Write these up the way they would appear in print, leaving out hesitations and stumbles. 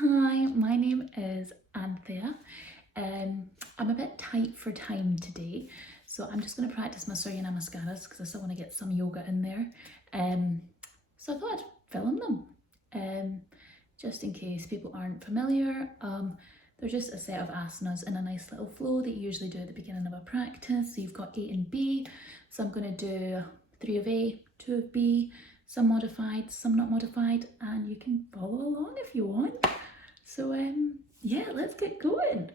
Hi, my name is Anthea. I'm a bit tight for time today, so I'm just going to practice my Surya Namaskaras because I still want to get some yoga in there. So I thought I'd film them, just in case people aren't familiar. They're just a set of asanas in a nice little flow that you usually do at the beginning of a practice. So you've got A and B, so I'm going to do 3 of A, 2 of B, some modified, some not modified, and you can follow along if you want. So yeah, let's get going.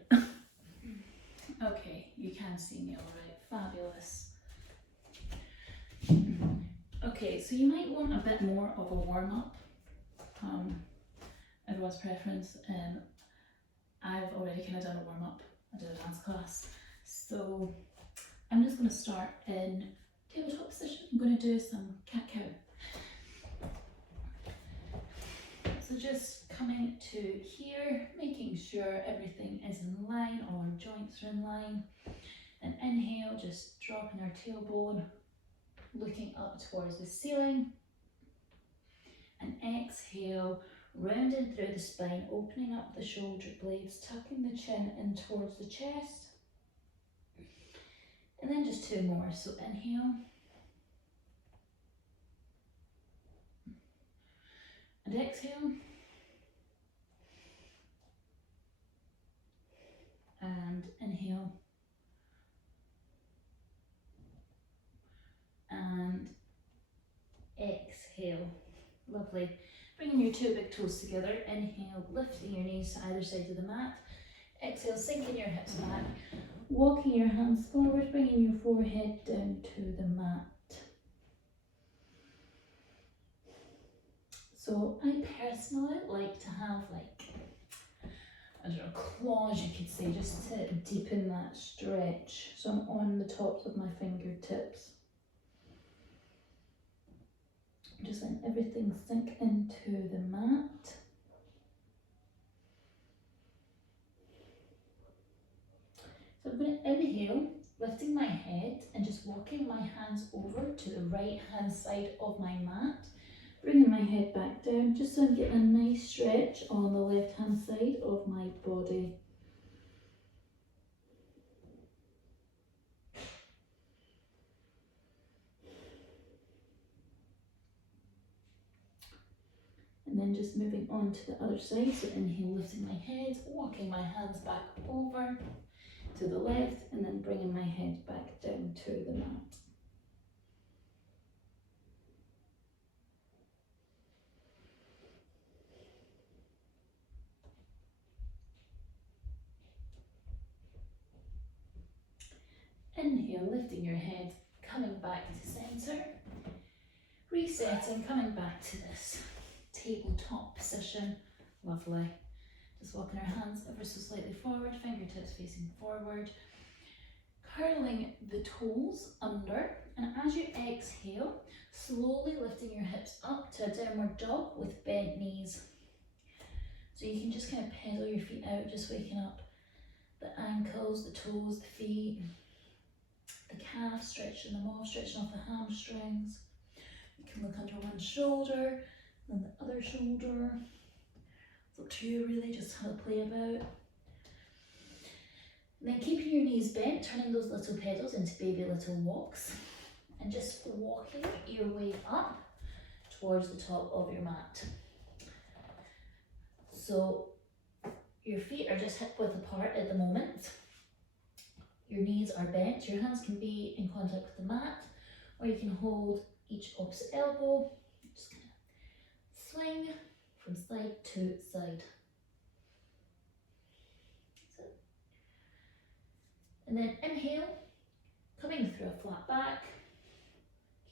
Okay, you can see me all right, fabulous. Okay, so you might want a bit more of a warm-up, everyone's preference. I've already kind of done a warm-up, I did a dance class, so I'm just going to start in tabletop position. I'm going to do some cat-cow. So just coming to here, making sure everything is in line, all our joints are in line. And inhale, just dropping our tailbone, looking up towards the ceiling. And exhale, rounding through the spine, opening up the shoulder blades, tucking the chin in towards the chest. And then just 2 more, so inhale. And exhale. And inhale. And exhale. Lovely. Bringing your 2 big toes together. Inhale, lifting your knees to either side of the mat. Exhale, sinking your hips back. Walking your hands forward, bringing your forehead down to the mat. So I personally like to have I don't know, claws you could say, just to deepen that stretch. So I'm on the tops of my fingertips. Just letting everything sink into the mat. So I'm going to inhale, lifting my head and just walking my hands over to the right hand side of my mat. Bringing my head back down, just so I'm getting a nice stretch on the left hand side of my body. And then just moving on to the other side, so inhale, lifting my head, walking my hands back over to the left, and then bringing my head back down to the mat. Inhale, lifting your head, coming back to center, resetting, coming back to this tabletop position. Lovely. Just walking our hands ever so slightly forward, fingertips facing forward, curling the toes under, and as you exhale, slowly lifting your hips up to a downward dog with bent knees. So you can just kind of pedal your feet out, just waking up the ankles, the toes, the feet, the calves, stretching them off, stretching off the hamstrings. You can look under one shoulder, then the other shoulder. It's up to you really, just how to play about. And then keeping your knees bent, turning those little pedals into baby little walks, and just walking your way up towards the top of your mat. So your feet are just hip width apart at the moment. Your knees are bent, your hands can be in contact with the mat, or you can hold each opposite elbow, just kind of swing from side to side. So, and then inhale, coming through a flat back,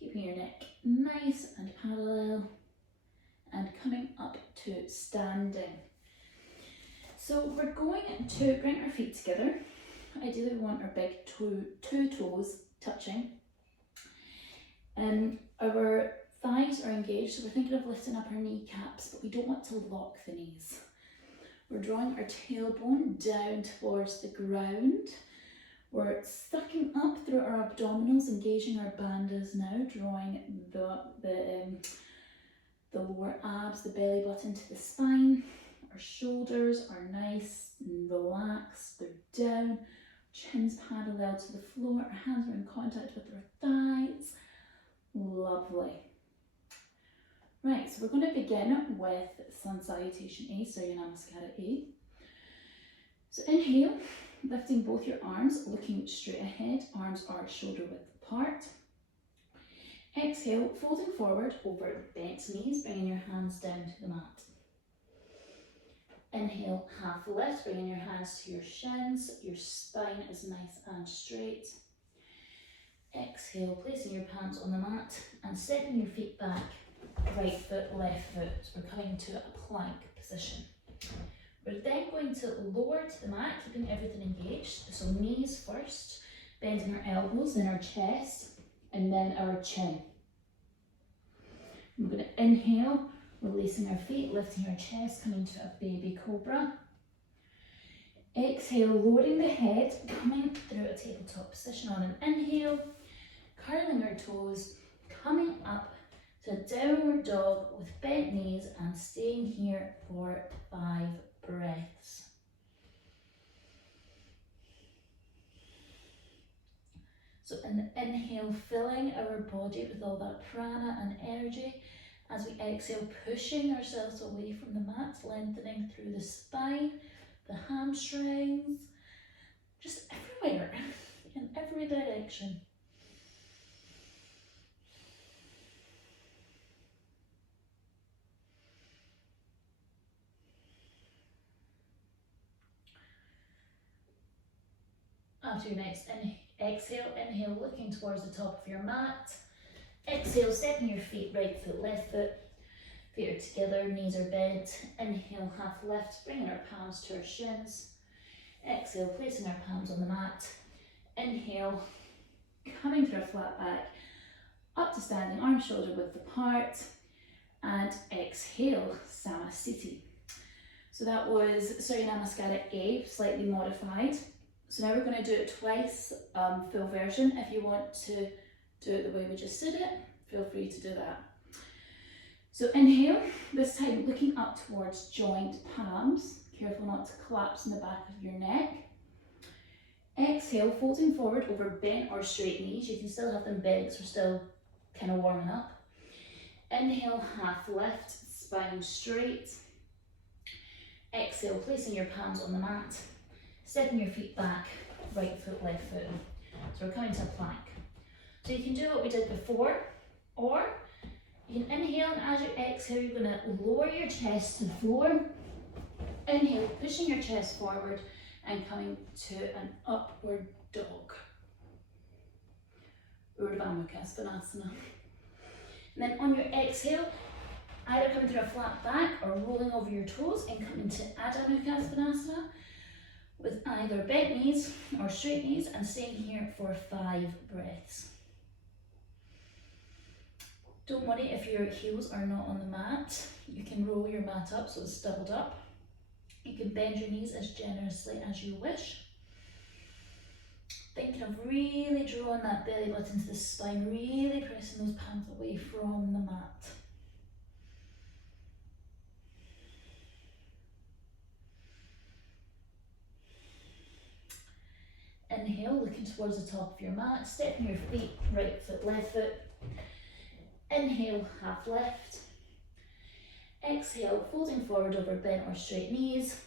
keeping your neck nice and parallel, and coming up to standing. So we're going to bring our feet together. Ideally we want our big two toes touching. Our thighs are engaged, so we're thinking of lifting up our kneecaps, but we don't want to lock the knees. We're drawing our tailbone down towards the ground. We're sucking up through our abdominals, engaging our bandhas now, drawing the lower abs, the belly button to the spine. Our Our shoulders are nice and relaxed, they're down, chin's parallel to the floor, our hands are in contact with our thighs. Lovely. Right, so we're going to begin with Sun Salutation A, Surya Namaskara A. So inhale, lifting both your arms, looking straight ahead, arms arched, shoulder width apart. Exhale, folding forward over bent knees, bringing your hands down to the mat. Inhale, half lift, bringing your hands to your shins, your spine is nice and straight. Exhale, placing your palms on the mat and stepping your feet back, right foot, left foot. So we're coming to a plank position. We're then going to lower to the mat, keeping everything engaged. So knees first, bending our elbows, then our chest, and then our chin. We're going to inhale, releasing our feet, lifting our chest, coming to a baby cobra. Exhale, lowering the head, coming through a tabletop position on an inhale, curling our toes, coming up to a downward dog with bent knees and staying here for 5 breaths. So in the inhale, filling our body with all that prana and energy. As we exhale, pushing ourselves away from the mat, lengthening through the spine, the hamstrings, just everywhere, in every direction. After your next exhale, inhale, looking towards the top of your mat. Exhale, stepping your feet, right foot, left foot. Feet are together, knees are bent. Inhale, half lift, bringing our palms to our shins. Exhale, placing our palms on the mat. Inhale, coming through a flat back, up to standing, arms shoulder width apart. And exhale, Samasthiti. So that was Surya Namaskara A, slightly modified. So now we're going to do it twice, full version. If you want to do it the way we just did it, feel free to do that. So inhale, this time looking up towards joint palms. Careful not to collapse in the back of your neck. Exhale, folding forward over bent or straight knees. You can still have them bent because we're still kind of warming up. Inhale, half lift, spine straight. Exhale, placing your palms on the mat. Stepping your feet back, right foot, left foot. So we're coming to a plank. So you can do what we did before, or you can inhale, and as you exhale, you're going to lower your chest to the floor. Inhale, pushing your chest forward and coming to an upward dog. Urdhva Mukha Svanasana. And then on your exhale, either coming through a flat back or rolling over your toes and coming to Adho Mukha Svanasana with either bent knees or straight knees and staying here for 5 breaths. Don't worry if your heels are not on the mat. You can roll your mat up so it's doubled up. You can bend your knees as generously as you wish. Thinking of really drawing that belly button to the spine, really pressing those palms away from the mat. Inhale, looking towards the top of your mat, stepping your feet, right foot, left foot. Inhale, half lift. Exhale, folding forward over bent or straight knees.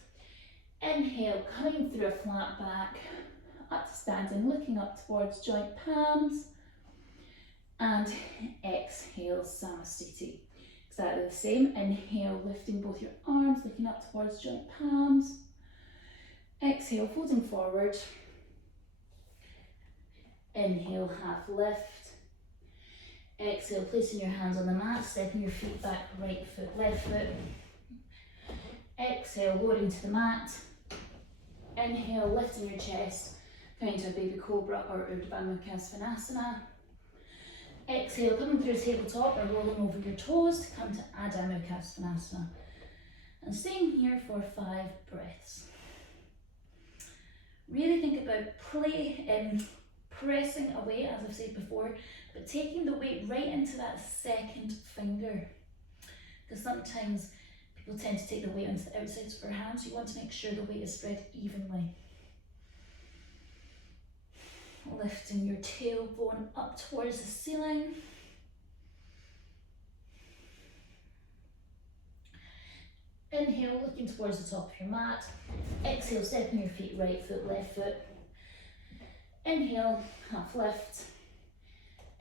Inhale, coming through a flat back, up to standing, looking up towards joint palms. And exhale, Samasthiti. Exactly the same. Inhale, lifting both your arms, looking up towards joint palms. Exhale, folding forward. Inhale, half lift. Exhale, placing your hands on the mat, stepping your feet back, right foot, left foot. Exhale, lowering to the mat. Inhale, lifting your chest, coming to a baby cobra or Urdhva Mukha Svanasana. Exhale, coming through a tabletop or rolling over your toes to come to Adho Mukha Svanasana. And staying here for 5 breaths. Really think about pressing away, as I've said before, but taking the weight right into that second finger. Because sometimes People tend to take the weight onto the outsides of their hands, so you want to make sure the weight is spread evenly. Lifting your tailbone up towards the ceiling. Inhale, looking towards the top of your mat. Exhale, stepping your feet, right foot, left foot. Inhale, half lift.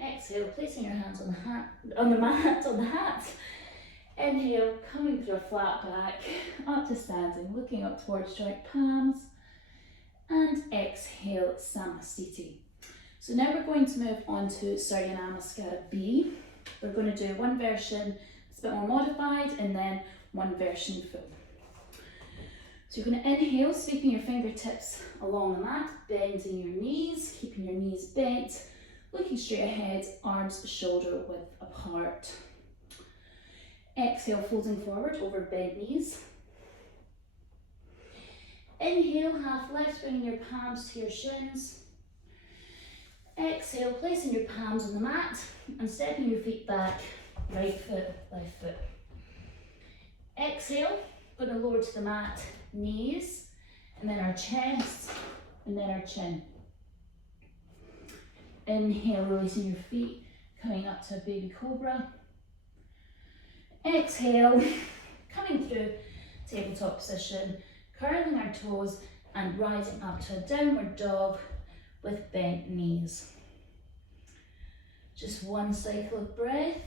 Exhale, placing your hands on the hat. Inhale, coming through a flat back, up to standing, looking up towards joint palms. And exhale, Samastiti. So now we're going to move on to Surya Namaskara A B. We're going to do one version that's a bit more modified and then one version full. So you're going to inhale, sweeping your fingertips along the mat, bending your knees, keeping your knees bent, looking straight ahead, arms shoulder width apart. Exhale, folding forward over bent knees. Inhale, half lift, bringing your palms to your shins. Exhale, placing your palms on the mat and stepping your feet back, right foot, left foot. Exhale, going to lower to the mat, knees, and then our chest, and then our chin. Inhale, releasing your feet, coming up to a baby cobra. Exhale, coming through tabletop position, curling our toes and rising up to a downward dog with bent knees. Just one cycle of breath.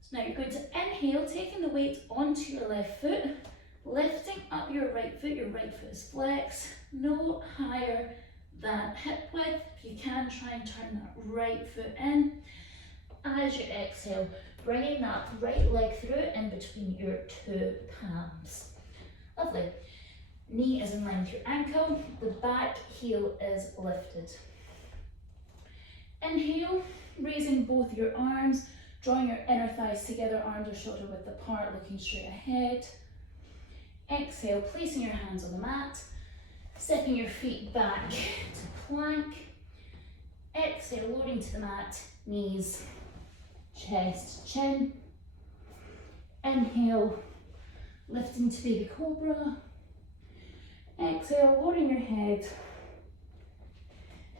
So now you're going to inhale, taking the weight onto your left foot, lifting up your right foot is flexed, no higher than hip width. If you can, try and turn that right foot in. As you exhale, bringing that right leg through in between your two palms. Lovely. Knee is in line with your ankle, the back heel is lifted. Inhale, raising both your arms, drawing your inner thighs together, arms are shoulder width apart, looking straight ahead. Exhale, placing your hands on the mat, stepping your feet back to plank. Exhale, lowering to the mat, knees, chest, chin. Inhale, lifting to baby cobra. Exhale, lowering your head.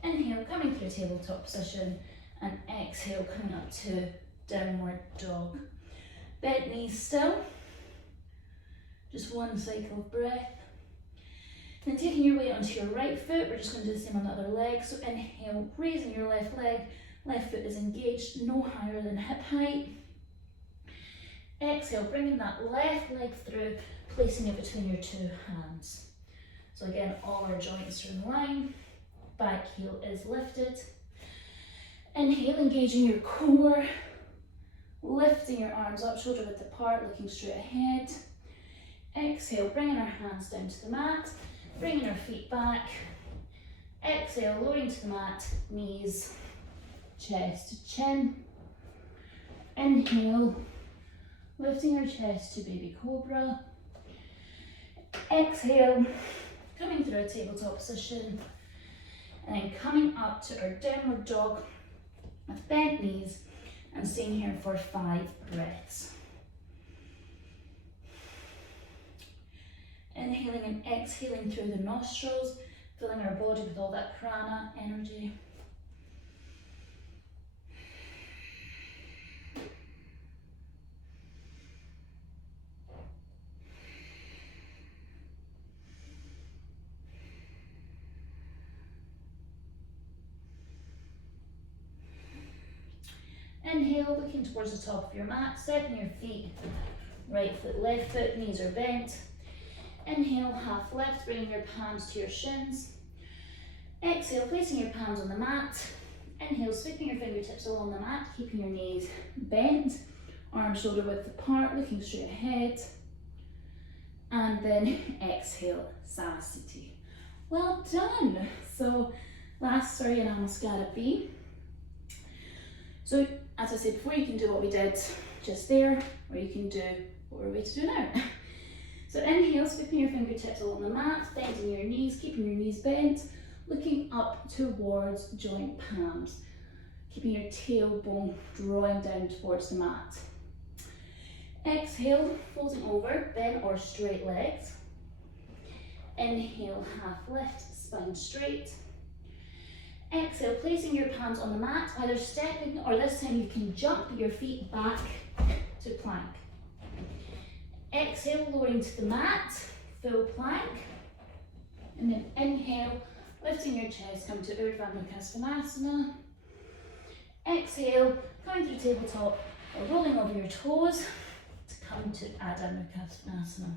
Inhale, coming through tabletop position, and exhale, coming up to downward dog. Bent knees still. Just one cycle of breath. Then taking your weight onto your right foot, we're just going to do the same on the other leg. So inhale, raising your left leg, left foot is engaged, no higher than hip height. Exhale, bringing that left leg through, placing it between your two hands. So again, all our joints are in line, back heel is lifted. Inhale, engaging your core, lifting your arms up, shoulder width apart, looking straight ahead. Exhale, bringing our hands down to the mat, bringing our feet back. Exhale, lowering to the mat, knees, chest to chin. Inhale, lifting our chest to baby cobra. Exhale, coming through a tabletop position, and then coming up to our downward dog with bent knees and staying here for 5 breaths. Inhaling and exhaling through the nostrils, filling our body with all that prana energy. Inhale, looking towards the top of your mat, stepping your feet, right foot, left foot, knees are bent. Inhale, half lift, bringing your palms to your shins. Exhale, placing your palms on the mat. Inhale, sweeping your fingertips along the mat, keeping your knees bent, arms shoulder width apart, looking straight ahead. And then exhale, Samastiti. Well done. So last Surya Namaskara A B. So as I said before, you can do what we did just there, or you can do what we're about to do now. So inhale, sweeping your fingertips along the mat, bending your knees, keeping your knees bent, looking up towards joint palms, keeping your tailbone drawing down towards the mat. Exhale, folding over, bent or straight legs. Inhale, half lift, spine straight. Exhale, placing your palms on the mat, either stepping or this time you can jump your feet back to plank. Exhale, lowering to the mat, full plank. And then inhale, lifting your chest, come to Urdhva Mukha Svanasana. Exhale, coming through tabletop or rolling over your toes to come to Adho Mukha Svanasana.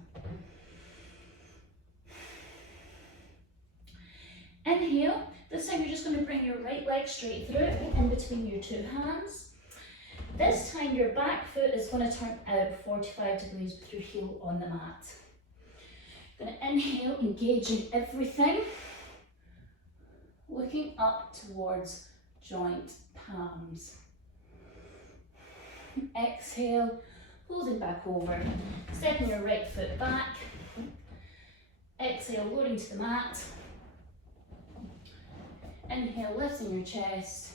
Inhale, this time you're just going to bring your right leg straight through in between your two hands. This time your back foot is going to turn out 45 degrees with your heel on the mat. Going to inhale, engaging everything, looking up towards joint palms. Exhale, folding back over, stepping your right foot back. Exhale, lowering to the mat. Inhale, lifting your chest.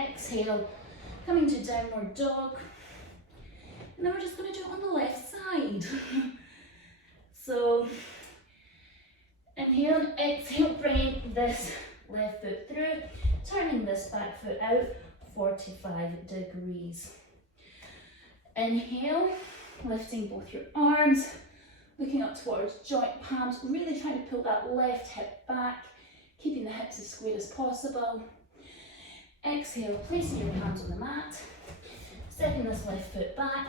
Exhale, coming to downward dog. And then we're just going to do it on the left side. So, inhale and exhale, bringing this left foot through, turning this back foot out 45 degrees. Inhale, lifting both your arms, looking up towards joint palms, really trying to pull that left hip back, keeping the hips as square as possible. Exhale, placing your hands on the mat, stepping this left foot back.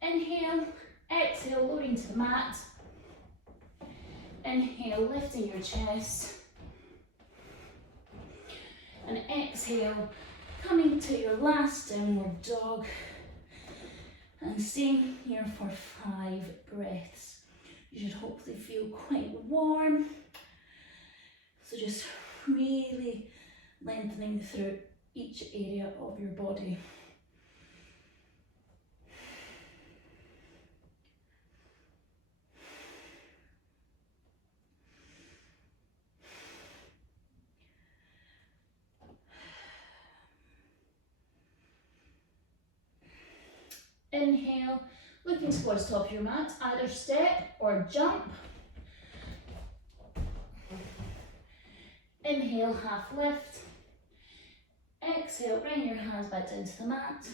Inhale, exhale, lowering to the mat. Inhale, lifting your chest. And exhale, coming to your last downward dog. And staying here for 5 breaths. You should hopefully feel quite warm. So just really lengthening through each area of your body. Inhale, looking towards top of your mat, either step or jump. Inhale, half lift. Exhale, bring your hands back down to the mat.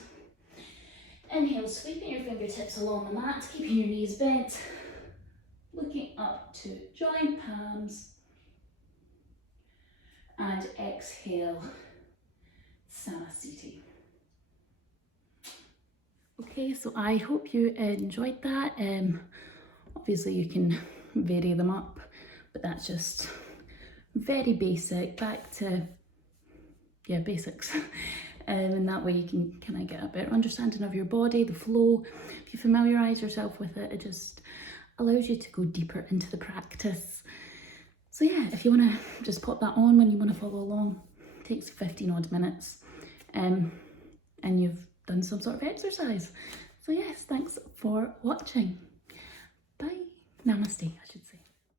Inhale, sweeping your fingertips along the mat, keeping your knees bent. Looking up to joint palms. And exhale, Samasthiti. Okay, so I hope you enjoyed that. Obviously you can vary them up, but that's just very basic, back to, basics. And that way you can kind of get a better understanding of your body, the flow. If you familiarise yourself with it, it just allows you to go deeper into the practice. So yeah, if you want to just pop that on when you want to follow along, it takes 15 odd minutes, and you've done some sort of exercise. So yes, thanks for watching. Bye. Namaste, I should say.